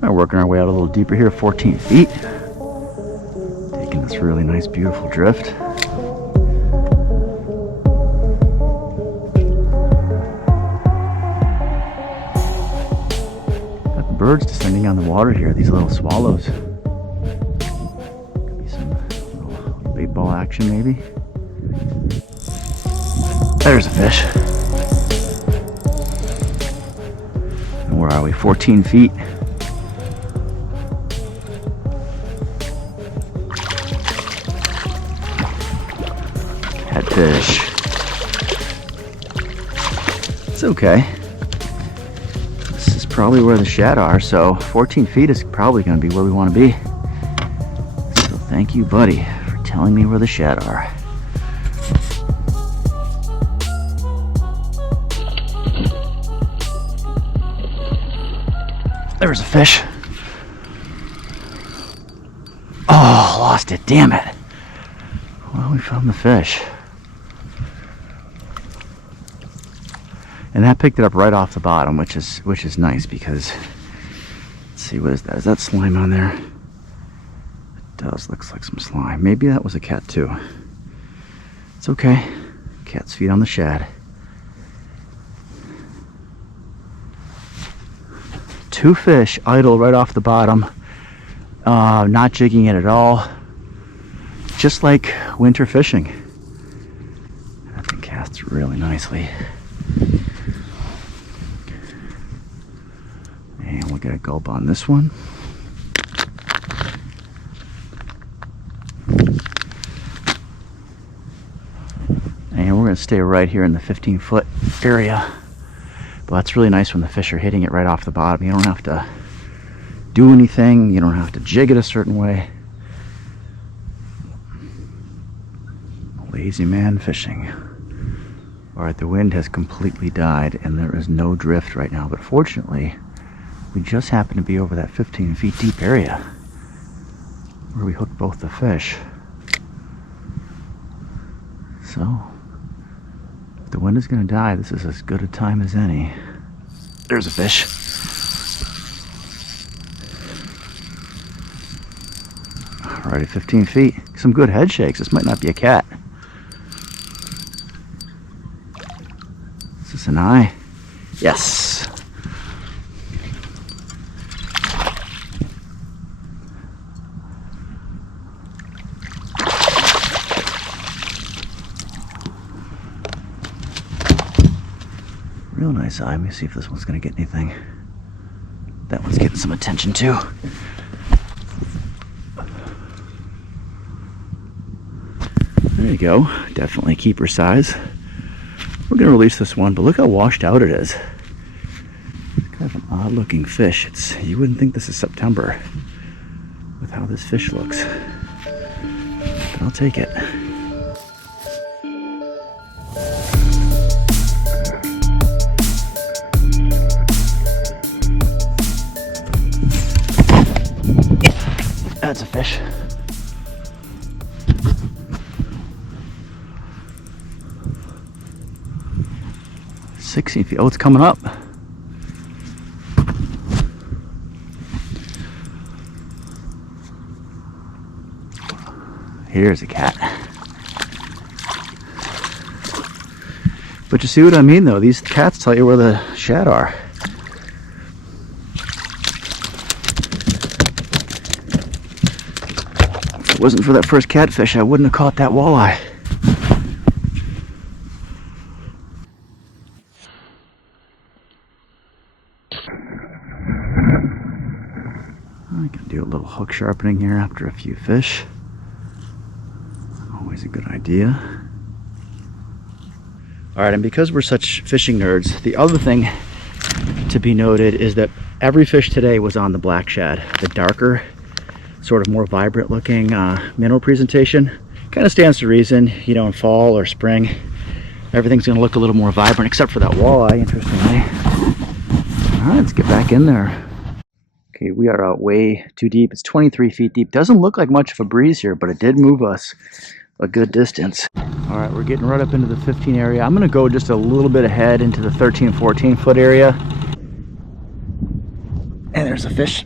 All right, working our way out a little deeper here, 14 feet. Taking this really nice, beautiful drift. Got the birds descending on the water here, these little swallows. Maybe some little bait ball action, maybe. There's a fish. And where are we? 14 feet. Catfish. It's okay. This is probably where the Shat are, so 14 feet is probably going to be where we want to be. So thank you, buddy, for telling me where the Shat are. There's a fish. Oh, lost it, damn it. Well, we found the fish. And that picked it up right off the bottom, which is nice because, let's see, what is that? Is that slime on there? It does, looks like some slime. Maybe that was a cat too. It's okay. Cat's feet on the shad. Two fish idle right off the bottom, not jigging it at all, just like winter fishing. That thing casts really nicely. And we'll get a gulp on this one. And we're going to stay right here in the 15-foot area. But that's really nice when the fish are hitting it right off the bottom. You don't have to do anything. You don't have to jig it a certain way. Lazy man fishing. Alright, the wind has completely died and there is no drift right now. But fortunately, we just happen to be over that 15 feet deep area where we hooked both the fish. So, if the wind is going to die, this is as good a time as any. There's a fish. Alrighty, 15 feet. Some good head shakes. This might not be a cat. Is this an eye? Yes. Real nice eye. Let me see if this one's going to get anything. That one's getting some attention too. There you go. Definitely keeper size. We're going to release this one, but look how washed out it is. It's kind of an odd looking fish. You wouldn't think this is September with how this fish looks. But I'll take it. That's a fish. $16 feet. Oh, it's coming up. Here's a cat. But you see what I mean, though? These cats tell you where the Shat are. If it wasn't for that first catfish, I wouldn't have caught that walleye. I can do a little hook sharpening here after a few fish. Always a good idea. Alright, and because we're such fishing nerds, the other thing to be noted is that every fish today was on the black shad. The darker, sort of more vibrant looking mineral presentation. Kind of stands to reason, you know, in fall or spring, everything's going to look a little more vibrant, except for that walleye, interestingly. Alright, let's get back in there. Okay, we are out way too deep. It's 23 feet deep. Doesn't look like much of a breeze here, but it did move us a good distance. All right, we're getting right up into the 15 area. I'm gonna go just a little bit ahead into the 13, 14 foot area. And there's a fish.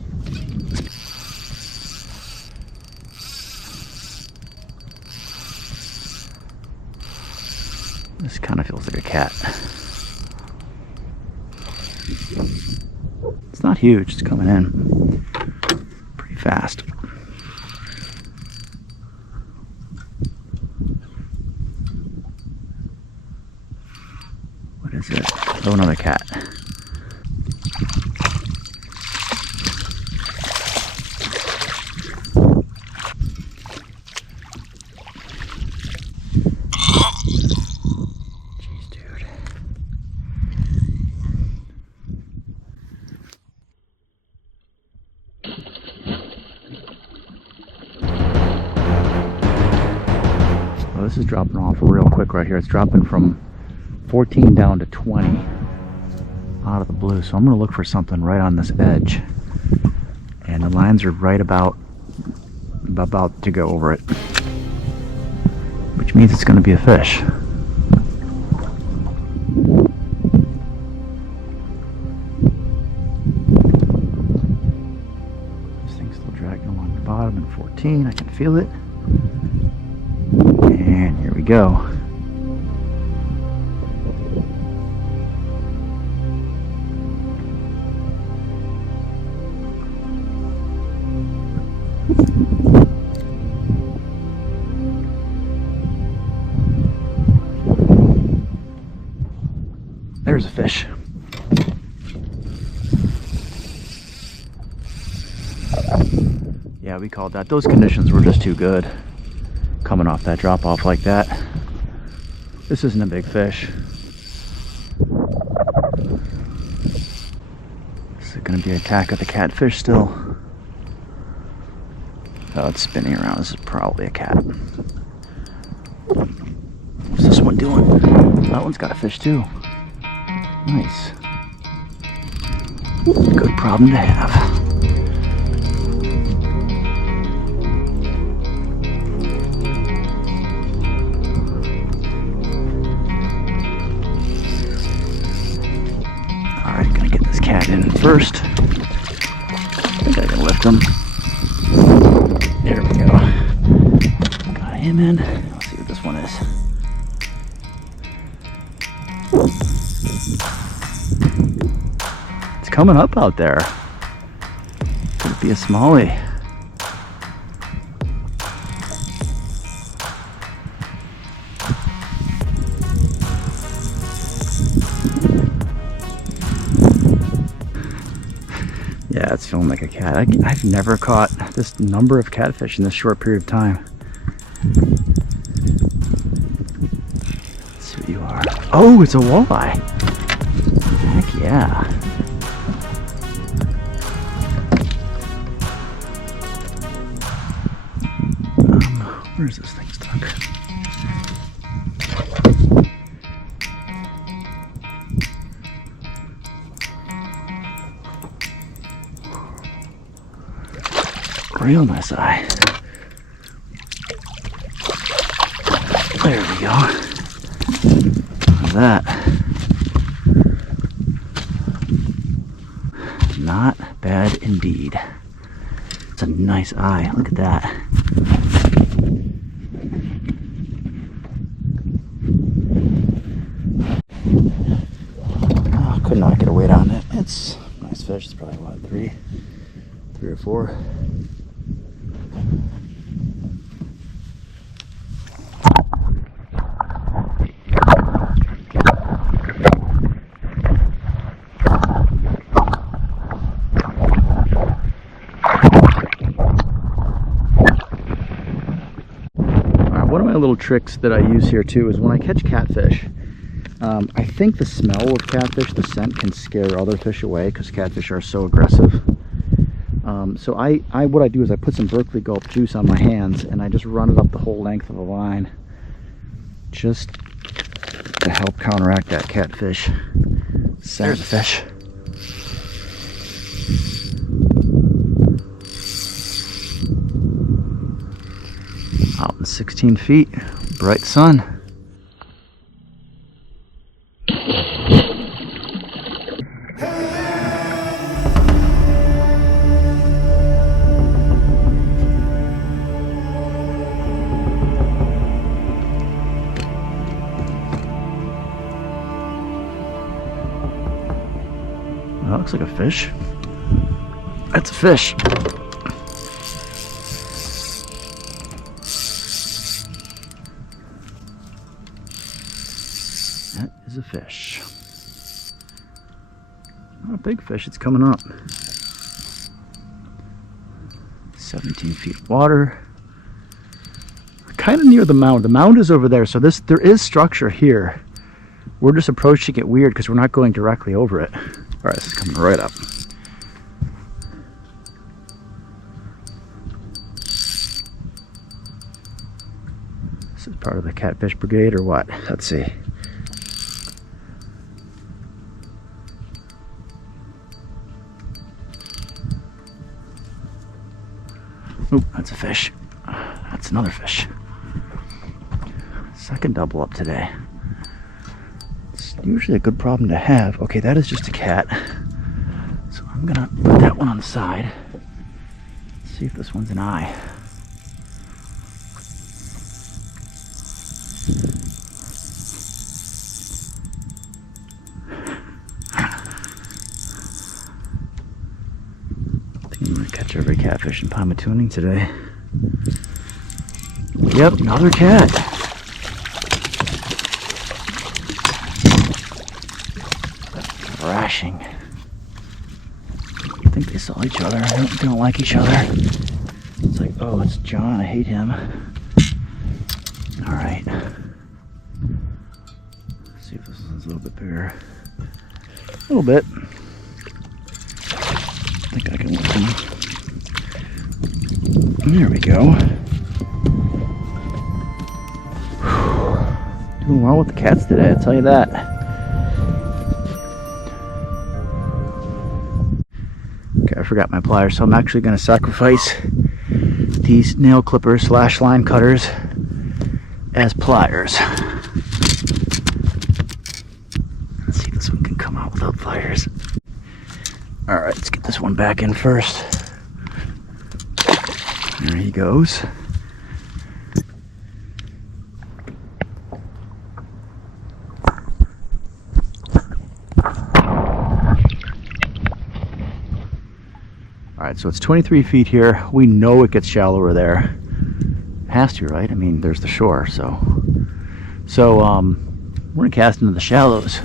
This kind of feels like a cat. It's not huge, it's coming in pretty fast. What is it? Oh, another cat. This is dropping off real quick right here. It's dropping from 14 down to 20 out of the blue. So I'm going to look for something right on this edge. And the lines are right about to go over it. Which means it's going to be a fish. This thing's still dragging along the bottom in 14. I can feel it. And here we go. There's a fish. Yeah, we called that. Those conditions were just too good. Coming off that drop off like that. This isn't a big fish. Is it going to be an attack of the catfish still? Oh, it's spinning around. This is probably a cat. What's this one doing? That one's got a fish too. Nice. Good problem to have. Alright, gonna get this cat in first. I think I can lift him. There we go. Got him in. Let's see what this one is. It's coming up out there. Could it be a smallie? Yeah, it's feeling like a cat. I've never caught this number of catfish in this short period of time. Let's see what you are. Oh, it's a walleye. Heck yeah. Where's this thing stuck? Real nice eye. There we go. How's that? Not bad indeed. It's a nice eye. Look at that. Oh, could not get a weight on it. It's a nice fish. It's probably what, three or four. One of my little tricks that I use here too is when I catch catfish, I think the smell of catfish, the scent, can scare other fish away because catfish are so aggressive. So what I do is I put some Berkley Gulp juice on my hands and I just run it up the whole length of the line just to help counteract that catfish scent. There's a fish. Out in 16 feet, bright sun. looks like a fish. That's a fish. That is a fish. Not a big fish, it's coming up. 17 feet water. Kind of near the mound. The mound is over there, so there is structure here. We're just approaching it weird because we're not going directly over it. All right, this is coming right up. This is part of the catfish brigade or what? Let's see. Oop, that's a fish. That's another fish. Second double up today. It's usually a good problem to have. Okay, that is just a cat. So I'm gonna put that one on the side. See if this one's an eye. I'm gonna catch every catfish in Pymatuning today. Yep, another cat. Thrashing. I think they saw each other. They don't like each other. It's like, oh, it's John. I hate him. All right. Let's see if this one's a little bit bigger. A little bit. I think I can lift him. There we go. Whew. Doing well with the cats today, I'll tell you that. Okay, I forgot my pliers, so I'm actually going to sacrifice these nail clippers / line cutters as pliers. Let's see if this one can come out without pliers. Alright, let's get this one back in first. There he goes. Alright, so it's 23 feet here. We know it gets shallower there. It has to, right? I mean, there's the shore, so we're gonna cast into the shallows.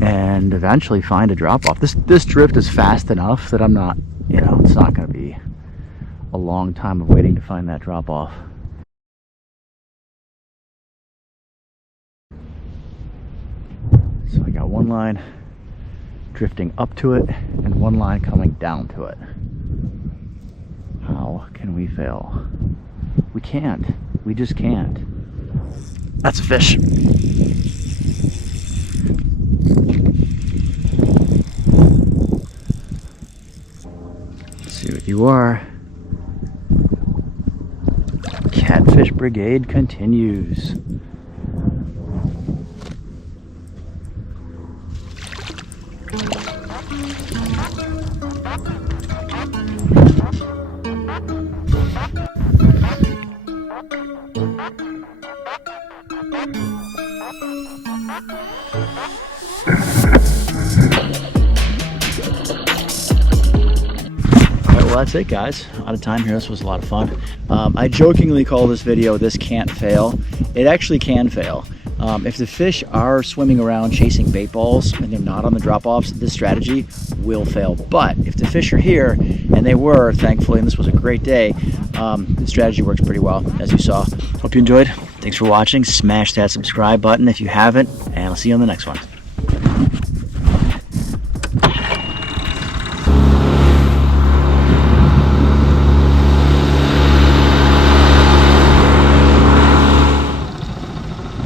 And eventually find a drop off. This drift is fast enough that I'm not, you know, it's not going to be a long time of waiting to find that drop off. So I got one line drifting up to it and one line coming down to it. How can we fail? We can't. We just can't. That's a fish. See what you are. Catfish Brigade continues. Well, that's it, guys. Out of time here. This was a lot of fun. I jokingly call this video "This Can't Fail." It actually can fail. If the fish are swimming around chasing bait balls and they're not on the drop-offs, this strategy will fail. But if the fish are here, and they were, thankfully, and this was a great day, the strategy works pretty well, as you saw. Hope you enjoyed. Thanks for watching. Smash that subscribe button if you haven't, and I'll see you on the next one.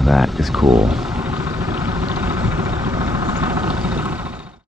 That is cool.